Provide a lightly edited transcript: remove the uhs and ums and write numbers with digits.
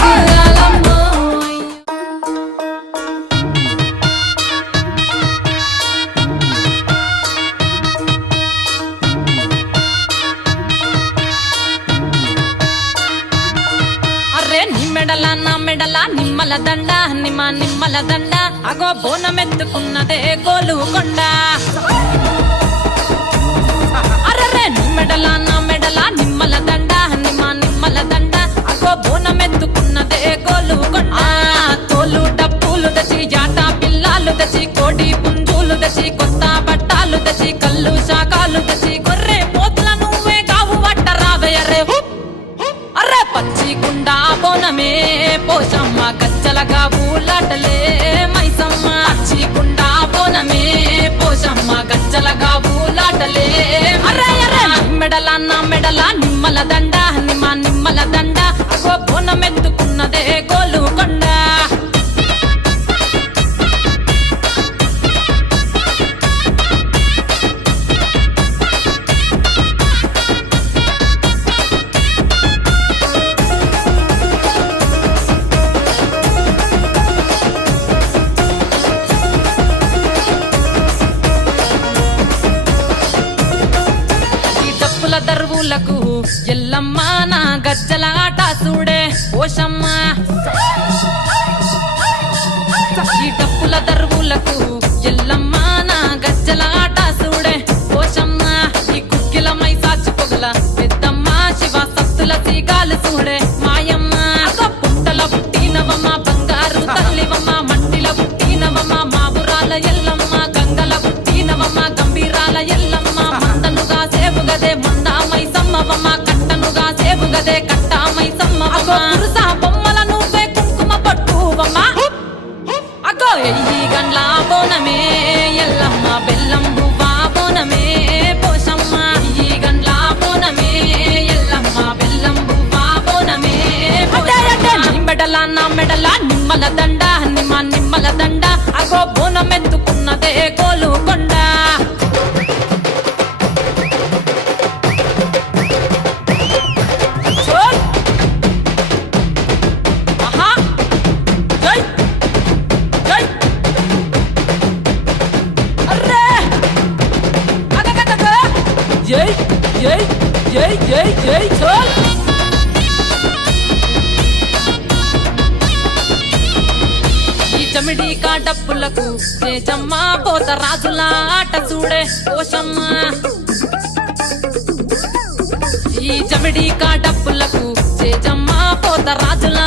గిర్రాలమ్మో నా మెడల నిమ్మల దండ నిమ్మల దండ అగో బోనమెత్తుకున్నదే గోలుకొండ అర్రే నా మెడల నిమ్మల దండ నిమ్మల దండ అగో బోనమెత్తుకున్నదే గోలుకొండ తోలు డప్పులు దచి జాటా పిల్లాలు దచి కోడి పుంజులు దచి కొత్త బట్టాలు దచి కళ్ళు శాకాలు దచి గొర్రె పోతుల నువ్వే కావు వట్ట రావయ్యరే అర్రే పచ్చిగుండా బోనమే పోషమ్మ గజ్జలగా ఊలాటలే మైసమ్మ పచ్చిగుండా బోనమే పోషమ్మ గజ్జలగా ఊలాటలే అర్రే అర్రే నా మెడల నిమ్మల దండ నిమ్మల దండ అగో బోనమెత్తుకున్నదే గోలుకొండ దర్వులకు ఎల్లమ్మ నా గజ్జల ఆట చూడే పోషమ్మ ఈ డప్పుల దర్వులకు ఎల్లమ్మ నా గజ్జల ఆట చూడే పోషమ్మ ఈ కుక్కిల మై సాచి పొగల పెద్దమ్మ శివ సత్తుల సీగాలు చూడే మాయమ్మ పుట్టల పుట్టినవమ్మ బంగారు తల్లివమ్మ మంటిల పుట్టినవమ్మ మాబురాల ఎల్లమ్మ గంగల పుట్టినవమ్మ గంభీరాల ఎల్లమ్మ మందనుగా సేపుగదే మైసమ్మవమ్మ కట్టనుగా సేపుగదే కట్టామై సమ్మవమ్మ పురుసా బొమ్మల నువ్వే కుంకుమ పట్టువమ్మ అగో ఎయ్యి గండ్ల బోనమే ఎల్లమ్మ బెల్లం బువ్వా బోనమే పోషమ్మ ఎయ్యి గండ్ల బోనమే ఎల్లమ్మ బెల్లం బువ్వా బోనమే నా మెడల నిమ్మల దండ నిమ్మల దండ అగో బోనమెత్తుకున్నదే గోలుకొండ ఈ చమిడి డప్పులకు చేజమ్మ పోత రాజుల ఆట చూడే పోషమ్మ ఈ చమిడి డప్పులకు చేజమ్మ పోత రాజుల